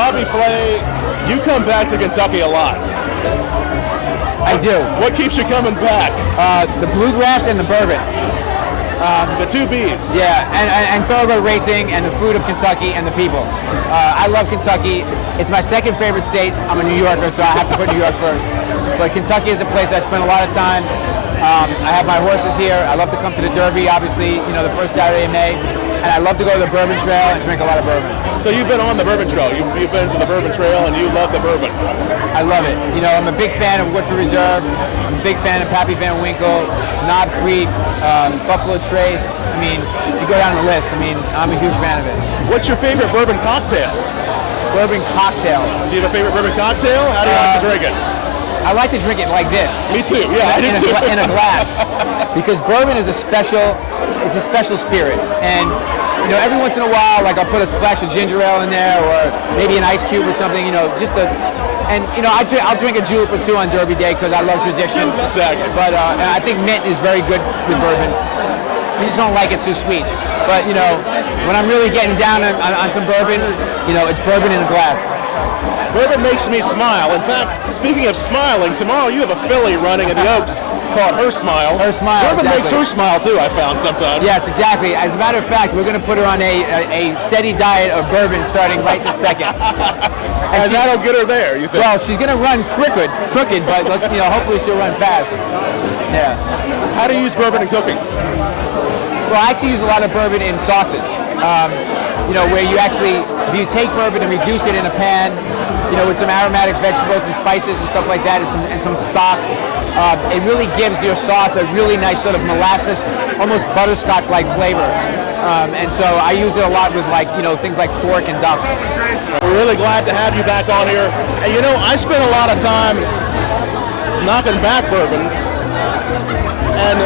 Bobby Flay, you come back to Kentucky a lot. I do. What keeps you coming back? The bluegrass and the bourbon. The two B's. Yeah, and thoroughbred racing and the food of Kentucky and the people. I love Kentucky. It's my second favorite state. I'm a New Yorker, so I have to put New York first. But Kentucky is a place I spend a lot of time. I have my horses here. I love to come to the Derby, obviously, the first Saturday in May. And I love to go to the Bourbon Trail and drink a lot of bourbon. So you've been on the Bourbon Trail. You've been to the Bourbon Trail and you love the bourbon. I love it. I'm a big fan of Woodford Reserve. I'm a big fan of Pappy Van Winkle, Knob Creek, Buffalo Trace. You go down the list. I'm a huge fan of it. What's your favorite bourbon cocktail? Bourbon cocktail. Do you have a favorite bourbon cocktail? How do you like to drink it? I like to drink it like this. Me too. Yeah, I do too. In a glass, because bourbon is a special spirit, and every once in a while, like I'll put a splash of ginger ale in there, or maybe an ice cube or something. I'll drink a julep or two on Derby Day because I love tradition. Exactly. But and I think mint is very good with bourbon. I just don't like it so sweet. But when I'm really getting down on some bourbon, it's bourbon in a glass. Bourbon makes me smile. In fact, speaking of smiling, tomorrow you have a filly running in the Oaks called Her Smile. Her Smile. Bourbon exactly. makes her smile too, I found sometimes. Yes, exactly. As a matter of fact, we're going to put her on a steady diet of bourbon starting right this second. And that'll get her there, you think? Well, she's going to run crooked, but hopefully she'll run fast. Yeah. How do you use bourbon in cooking? Well, I actually use a lot of bourbon in sauces. Where if you take bourbon and reduce it in a pan, with some aromatic vegetables and spices and stuff like that, and some stock, it really gives your sauce a really nice sort of molasses, almost butterscotch-like flavor. And so I use it a lot with things like pork and duck. We're really glad to have you back on here. And I spent a lot of time knocking back bourbons and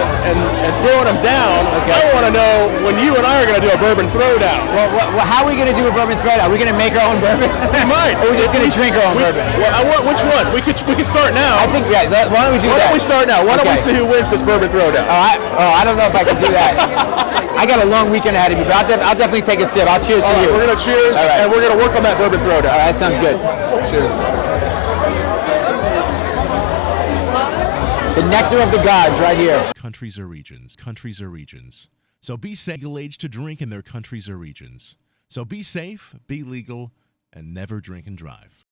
throwing them down. Okay. I want to know when you and I are going to do a bourbon throwdown. Well, how are we going to do a bourbon throwdown? Are we going to make our own bourbon? We might. Or are we just going to drink our own bourbon? Well, which one? We could start now. I think, yeah. Why don't we do that? Why don't we start now? Why don't we see who wins this bourbon throwdown? I don't know if I can do that. I got a long weekend ahead of me, but I'll definitely take a sip. I'll cheers to you. We're going to cheers, and we're going to work on that bourbon throwdown. All right, that sounds good. Cheers. The nectar of the gods right here. Countries or regions. So be safe, legal age to drink in their countries or regions. So be safe, be legal, and never drink and drive.